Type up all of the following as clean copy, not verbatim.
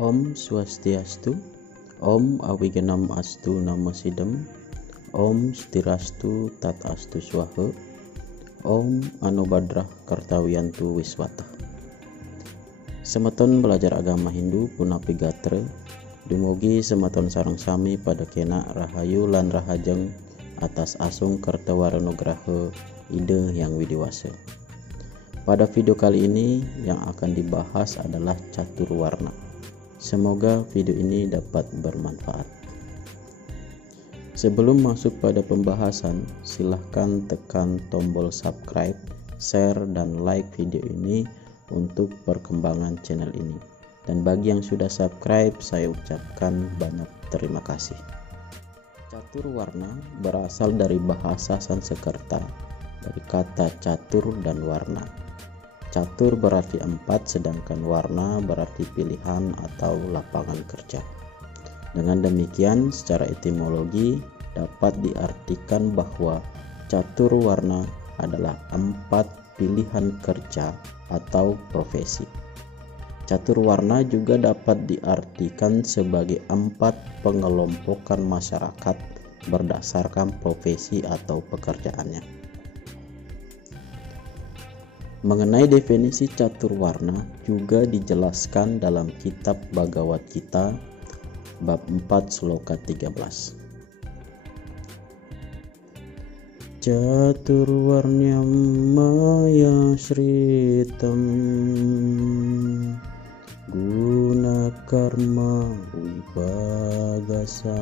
Om Swastiastu, Om Awigenam Astu Namo Sidam, Om Stirastu Tat Astu Swaha, Om Anubadrah Kartawiyantu Wiswata. Semeton belajar agama Hindu punapi gatra, dumugi semeton sareng sami pada kena rahayu lan rahajeng atas asung Kartawaranagraha Ide Yang Widiwasa. Pada video kali ini yang akan dibahas adalah catur warna. Semoga video ini dapat bermanfaat. Sebelum masuk pada pembahasan, silahkan tekan tombol subscribe, share, dan like video ini untuk perkembangan channel ini. Dan bagi yang sudah subscribe, saya ucapkan banyak terima kasih. Catur warna berasal dari bahasa Sanskerta, dari kata catur dan warna. Catur berarti 4, sedangkan warna berarti pilihan atau lapangan kerja. Dengan demikian, secara etimologi dapat diartikan bahwa catur warna adalah 4 pilihan kerja atau profesi. Catur warna juga dapat diartikan sebagai 4 pengelompokan masyarakat berdasarkan profesi atau pekerjaannya. Mengenai definisi catur warna juga dijelaskan dalam kitab Bhagavad Gita bab 4 sloka 13. Catur warnyam maya sritam guna karma vibhagasa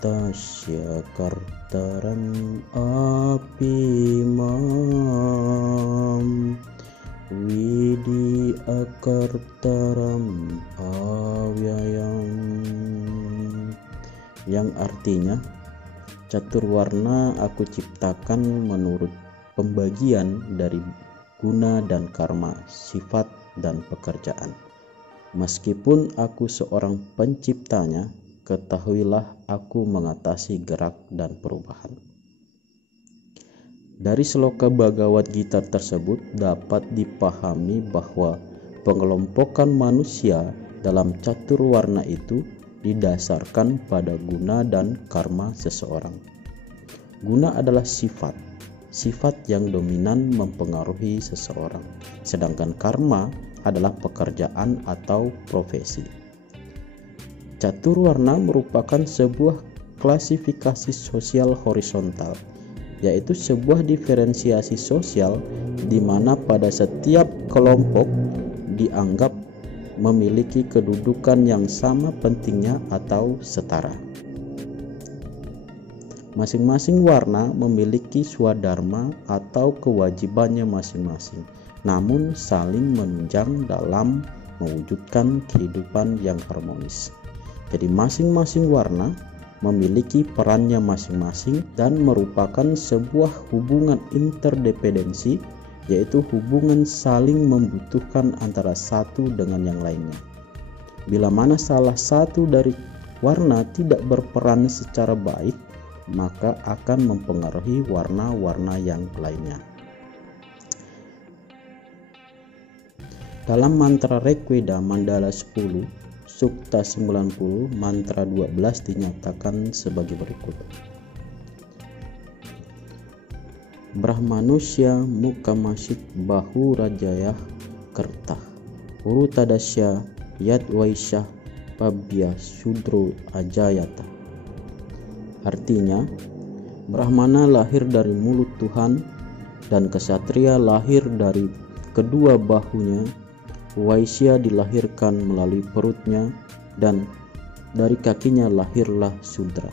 tasya kartaram apimam widi akartaram avyayam, yang artinya catur warna aku ciptakan menurut pembagian dari guna dan karma, sifat dan pekerjaan. Meskipun aku seorang penciptanya, ketahuilah aku mengatasi gerak dan perubahan. Dari sloka Bhagavad Gita tersebut dapat dipahami bahwa pengelompokan manusia dalam catur warna itu didasarkan pada guna dan karma seseorang. Guna adalah sifat yang dominan mempengaruhi seseorang, sedangkan karma adalah pekerjaan atau profesi. Catur warna merupakan sebuah klasifikasi sosial horizontal, yaitu sebuah diferensiasi sosial di mana pada setiap kelompok dianggap memiliki kedudukan yang sama pentingnya atau setara. Masing-masing warna memiliki swadharma atau kewajibannya masing-masing, namun saling menunjang dalam mewujudkan kehidupan yang harmonis. Jadi masing-masing warna memiliki perannya masing-masing dan merupakan sebuah hubungan interdependensi, yaitu hubungan saling membutuhkan antara satu dengan yang lainnya. Bila mana salah satu dari warna tidak berperan secara baik, maka akan mempengaruhi warna-warna yang lainnya. Dalam mantra Rigveda Mandala 10 Sukta 90 mantra 12 dinyatakan sebagai berikut. Brahmanusya mukamasit bahu rajayah kertah urutadasya yad waisyah pabya sudro ajayata. Artinya, Brahmana lahir dari mulut Tuhan dan kesatria lahir dari kedua bahunya, Waisya dilahirkan melalui perutnya, dan dari kakinya lahirlah Sudra.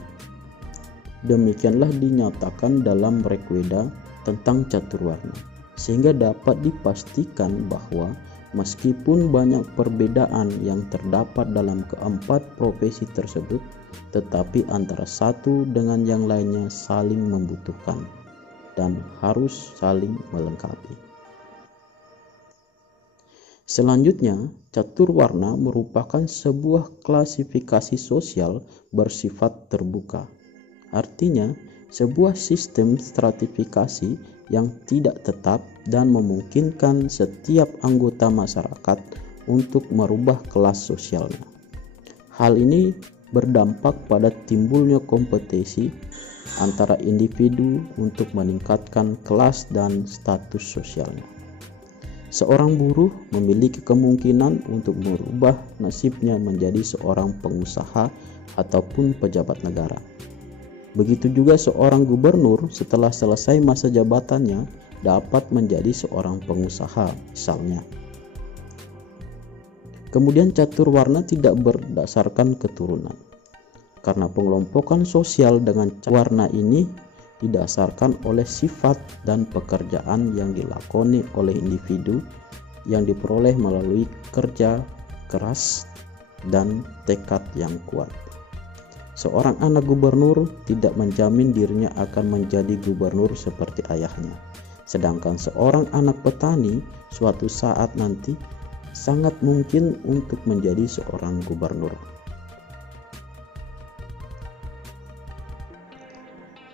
Demikianlah dinyatakan dalam Rigveda tentang catur warna, sehingga dapat dipastikan bahwa meskipun banyak perbedaan yang terdapat dalam keempat profesi tersebut, tetapi antara satu dengan yang lainnya saling membutuhkan dan harus saling melengkapi. Selanjutnya, catur warna merupakan sebuah klasifikasi sosial bersifat terbuka. Artinya, sebuah sistem stratifikasi yang tidak tetap dan memungkinkan setiap anggota masyarakat untuk merubah kelas sosialnya. Hal ini berdampak pada timbulnya kompetisi antara individu untuk meningkatkan kelas dan status sosialnya. Seorang buruh memiliki kemungkinan untuk merubah nasibnya menjadi seorang pengusaha ataupun pejabat negara. Begitu juga seorang gubernur setelah selesai masa jabatannya dapat menjadi seorang pengusaha misalnya. Kemudian catur warna tidak berdasarkan keturunan. Karena pengelompokan sosial dengan warna ini didasarkan oleh sifat dan pekerjaan yang dilakoni oleh individu yang diperoleh melalui kerja keras dan tekad yang kuat. Seorang anak gubernur tidak menjamin dirinya akan menjadi gubernur seperti ayahnya, sedangkan seorang anak petani suatu saat nanti sangat mungkin untuk menjadi seorang gubernur.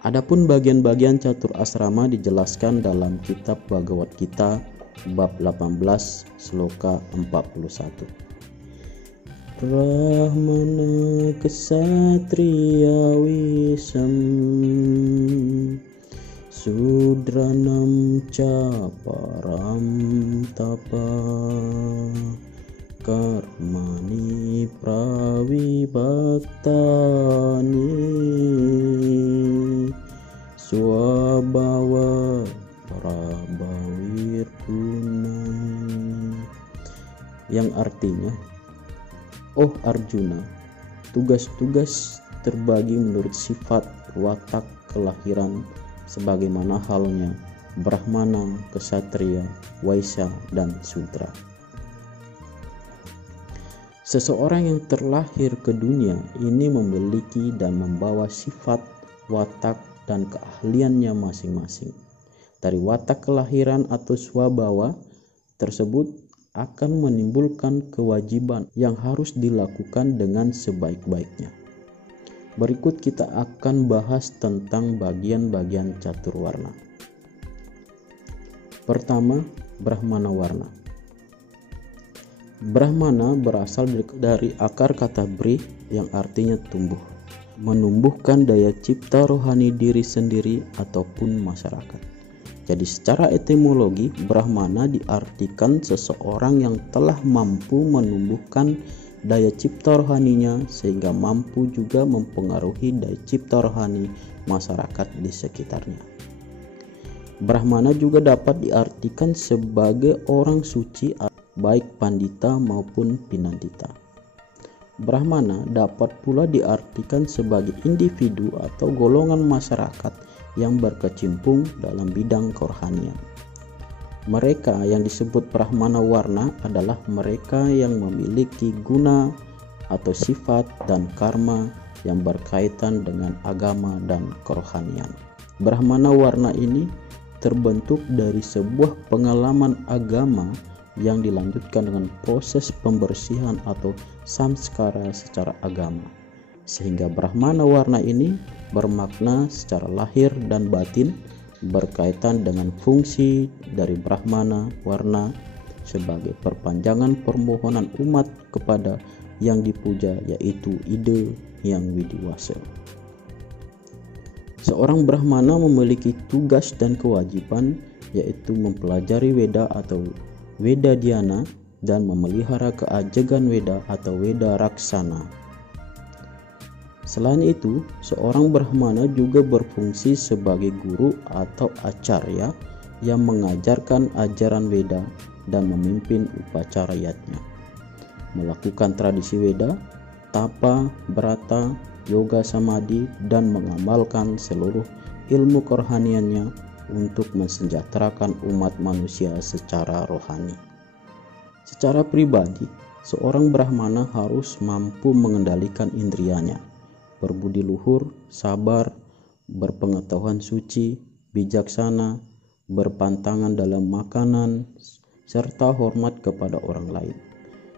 Adapun bagian-bagian catur asrama dijelaskan dalam kitab Bhagavad Gita bab 18 sloka 41. Brahmana Kshatriya Wisam Sudranam Ca Param Tapa Karmani Pravibaktani Swabhawa Prabhawir Gunai, yang artinya, oh Arjuna, tugas-tugas terbagi menurut sifat, watak, kelahiran sebagaimana halnya Brahmana, Kshatriya, Waisya, dan Sudra. Seseorang yang terlahir ke dunia ini memiliki dan membawa sifat, watak, dan keahliannya masing-masing. Dari watak kelahiran atau swabhawa tersebut akan menimbulkan kewajiban yang harus dilakukan dengan sebaik-baiknya. Berikut kita akan bahas tentang bagian-bagian catur warna. Pertama, Brahmana warna. Brahmana berasal dari akar kata bri yang artinya tumbuh, menumbuhkan daya cipta rohani diri sendiri ataupun masyarakat. Jadi secara etimologi, Brahmana diartikan seseorang yang telah mampu menumbuhkan daya cipta rohaninya sehingga mampu juga mempengaruhi daya cipta rohani masyarakat di sekitarnya. Brahmana juga dapat diartikan sebagai orang suci, baik pandita maupun pinandita. Brahmana dapat pula diartikan sebagai individu atau golongan masyarakat yang berkecimpung dalam bidang kerohanian. Mereka yang disebut Brahmana warna adalah mereka yang memiliki guna atau sifat dan karma yang berkaitan dengan agama dan kerohanian. Brahmana warna ini terbentuk dari sebuah pengalaman agama yang dilanjutkan dengan proses pembersihan atau samskara secara agama, sehingga Brahmana warna ini bermakna secara lahir dan batin berkaitan dengan fungsi dari Brahmana warna sebagai perpanjangan permohonan umat kepada yang dipuja, yaitu ide yang widiwasa. Seorang Brahmana memiliki tugas dan kewajiban, yaitu mempelajari Weda atau Weda Dhyana dan memelihara keajegan Weda atau Weda Raksana. Selain itu, seorang Brahmana juga berfungsi sebagai guru atau acarya yang mengajarkan ajaran Weda dan memimpin upacarayatnya, melakukan tradisi Weda, tapa, brata, yoga samadhi, dan mengamalkan seluruh ilmu kerohaniannya untuk mensejahterakan umat manusia secara rohani. Secara pribadi, seorang Brahmana harus mampu mengendalikan indrianya, berbudi luhur, sabar, berpengetahuan suci, bijaksana, berpantangan dalam makanan, serta hormat kepada orang lain.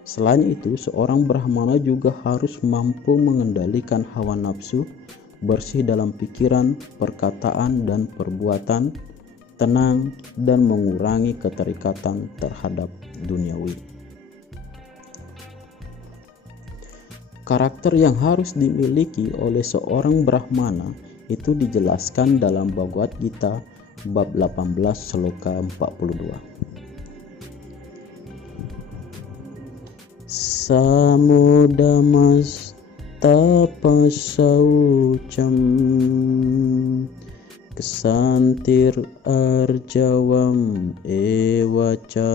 Selain itu, seorang Brahmana juga harus mampu mengendalikan hawa nafsu, bersih dalam pikiran, perkataan, dan perbuatan, tenang, dan mengurangi keterikatan terhadap duniawi. Karakter yang harus dimiliki oleh seorang Brahmana itu dijelaskan dalam Bhagavad Gita bab 18 sloka 42. Samudamas tapasaucam kesantir arjavam ewaca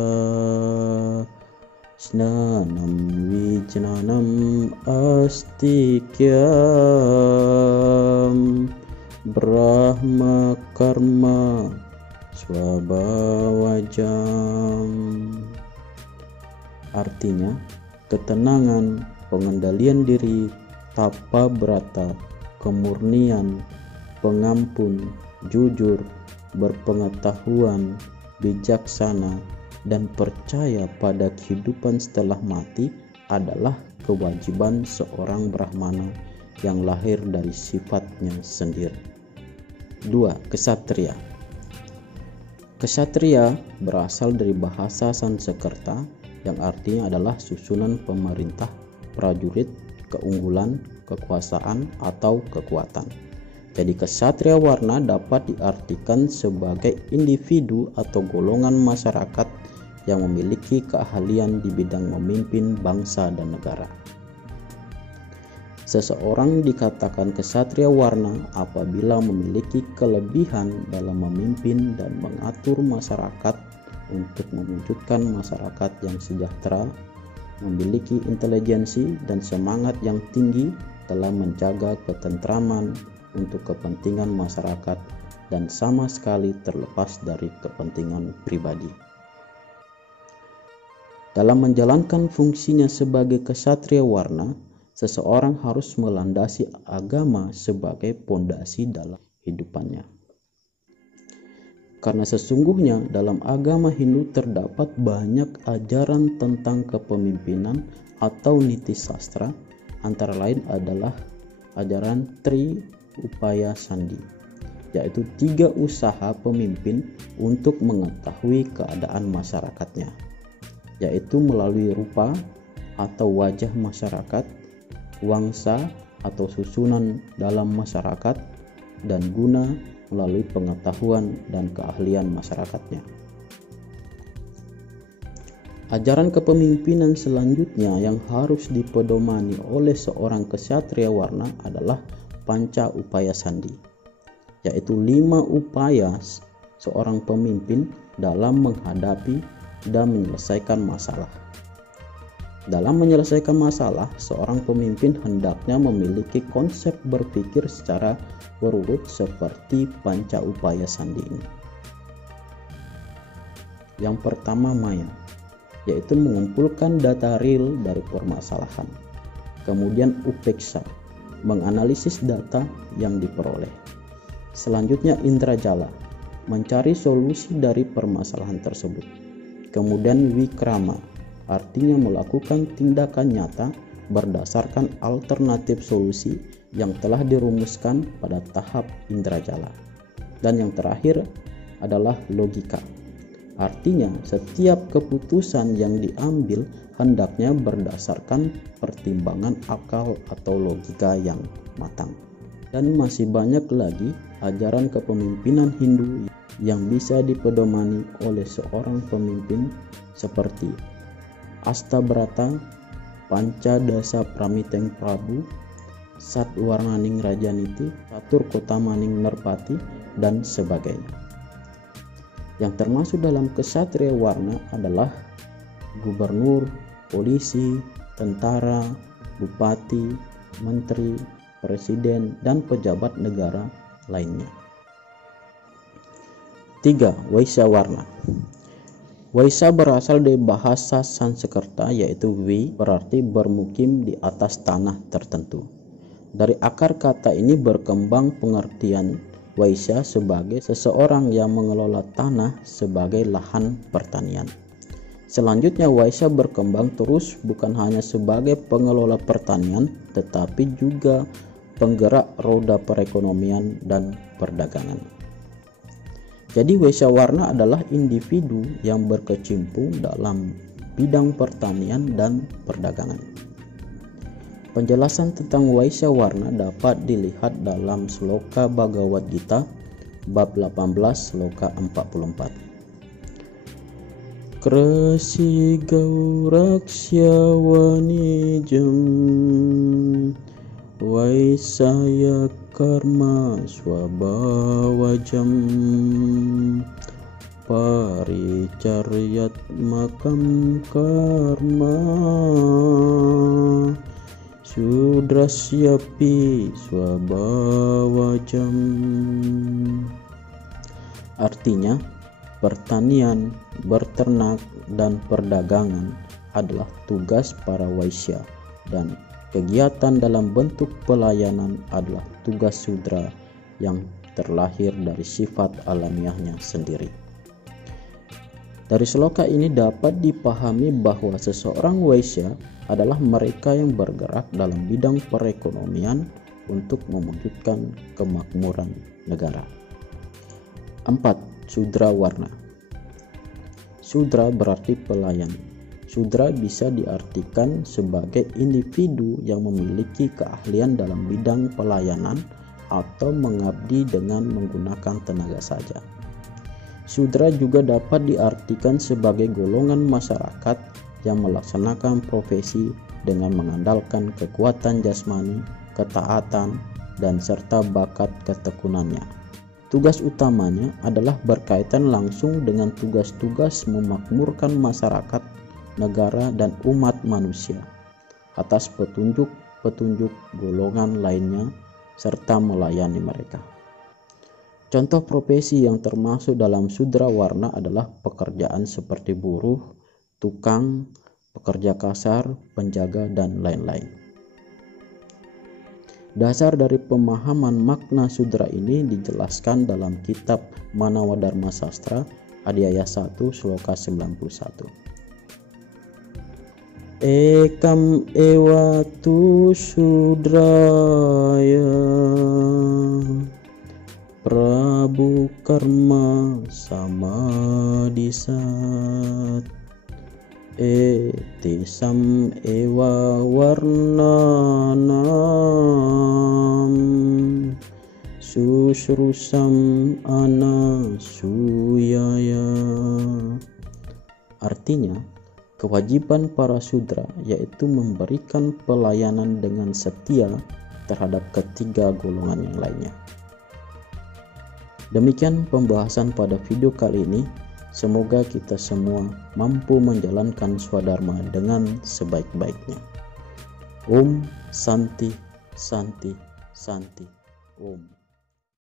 snanam wijnanam astikyam brahma karma swabhawajam. Artinya, ketenangan, pengendalian diri, tapa brata, kemurnian, pengampun, jujur, berpengetahuan, bijaksana, dan percaya pada kehidupan setelah mati adalah kewajiban seorang Brahmana yang lahir dari sifatnya sendiri. 2. Ksatria. Ksatria berasal dari bahasa Sanskerta yang artinya adalah susunan pemerintah, prajurit, keunggulan, kekuasaan, atau kekuatan. Jadi ksatria warna dapat diartikan sebagai individu atau golongan masyarakat yang memiliki keahlian di bidang memimpin bangsa dan negara. Seseorang dikatakan ksatria warna apabila memiliki kelebihan dalam memimpin dan mengatur masyarakat untuk mewujudkan masyarakat yang sejahtera, memiliki intelijensi dan semangat yang tinggi dalam menjaga ketentraman untuk kepentingan masyarakat dan sama sekali terlepas dari kepentingan pribadi. Dalam menjalankan fungsinya sebagai ksatria warna, seseorang harus melandasi agama sebagai pondasi dalam hidupannya. Karena sesungguhnya dalam agama Hindu terdapat banyak ajaran tentang kepemimpinan atau niti sastra, antara lain adalah ajaran Tri Upaya Sandi, yaitu 3 usaha pemimpin untuk mengetahui keadaan masyarakatnya, yaitu melalui rupa atau wajah masyarakat, wangsa atau susunan dalam masyarakat, dan guna melalui pengetahuan dan keahlian masyarakatnya. Ajaran kepemimpinan selanjutnya yang harus dipedomani oleh seorang ksatria warna adalah Panca Upaya Sandi, yaitu 5 upaya seorang pemimpin dalam menghadapi dan menyelesaikan masalah. Dalam menyelesaikan masalah, seorang pemimpin hendaknya memiliki konsep berpikir secara berurut seperti Panca Upaya Sandi ini. Yang pertama, maya, yaitu mengumpulkan data real dari permasalahan. Kemudian upeksa, menganalisis data yang diperoleh. Selanjutnya indrajala, mencari solusi dari permasalahan tersebut. Kemudian wikrama, artinya melakukan tindakan nyata berdasarkan alternatif solusi yang telah dirumuskan pada tahap indrajala. Dan yang terakhir adalah logika, artinya setiap keputusan yang diambil hendaknya berdasarkan pertimbangan akal atau logika yang matang. Dan masih banyak lagi ajaran kepemimpinan Hindu yang bisa dipedomani oleh seorang pemimpin seperti Astabrata, Pancadasa Pramiteng Prabu, Satwarnaning Rajaniti, Catur Kotamaning Nerpati, dan sebagainya. Yang termasuk dalam ksatria warna adalah gubernur, polisi, tentara, bupati, menteri, presiden, dan pejabat negara lainnya. 3. Vaisya warna. Vaisya berasal dari bahasa Sanskerta yaitu vi, berarti bermukim di atas tanah tertentu. Dari akar kata ini berkembang pengertian Vaisya sebagai seseorang yang mengelola tanah sebagai lahan pertanian. Selanjutnya Vaisya berkembang terus bukan hanya sebagai pengelola pertanian tetapi juga penggerak roda perekonomian dan perdagangan. Jadi Vaisya warna adalah individu yang berkecimpung dalam bidang pertanian dan perdagangan. Penjelasan tentang Waisya Warna dapat dilihat dalam Sloka Bhagavad Gita bab 18 sloka 44. Krasi gauraksya wanijam Waisaya karma swabhawajam paricaryat makam karma sudrasyapi swabhawajam. Artinya, pertanian, berternak, dan perdagangan adalah tugas para waisya, dan kegiatan dalam bentuk pelayanan adalah tugas sudra yang terlahir dari sifat alamiahnya sendiri. Dari sloka ini dapat dipahami bahwa seseorang waisya adalah mereka yang bergerak dalam bidang perekonomian untuk mewujudkan kemakmuran negara. 4. Sudra Warna. Sudra berarti pelayan. Sudra bisa diartikan sebagai individu yang memiliki keahlian dalam bidang pelayanan atau mengabdi dengan menggunakan tenaga saja. Sudra juga dapat diartikan sebagai golongan masyarakat yang melaksanakan profesi dengan mengandalkan kekuatan jasmani, ketaatan, dan serta bakat ketekunannya. Tugas utamanya adalah berkaitan langsung dengan tugas-tugas memakmurkan masyarakat, negara, dan umat manusia atas petunjuk-petunjuk golongan lainnya serta melayani mereka. Contoh profesi yang termasuk dalam Sudra Warna adalah pekerjaan seperti buruh, tukang, pekerja kasar, penjaga, dan lain-lain. Dasar dari pemahaman makna sudra ini dijelaskan dalam kitab Manawadharma Sastra Adhyaya 1 sloka 91. Ekam ewa tu sudraya Prabu karma samadisat etisam ewa warnanam susrusam anasuyaya. Artinya, kewajiban para sudra yaitu memberikan pelayanan dengan setia terhadap ketiga golongan yang lainnya. Demikian pembahasan pada video kali ini. Semoga kita semua mampu menjalankan swadharma dengan sebaik-baiknya. Om Santi Santi Santi Om.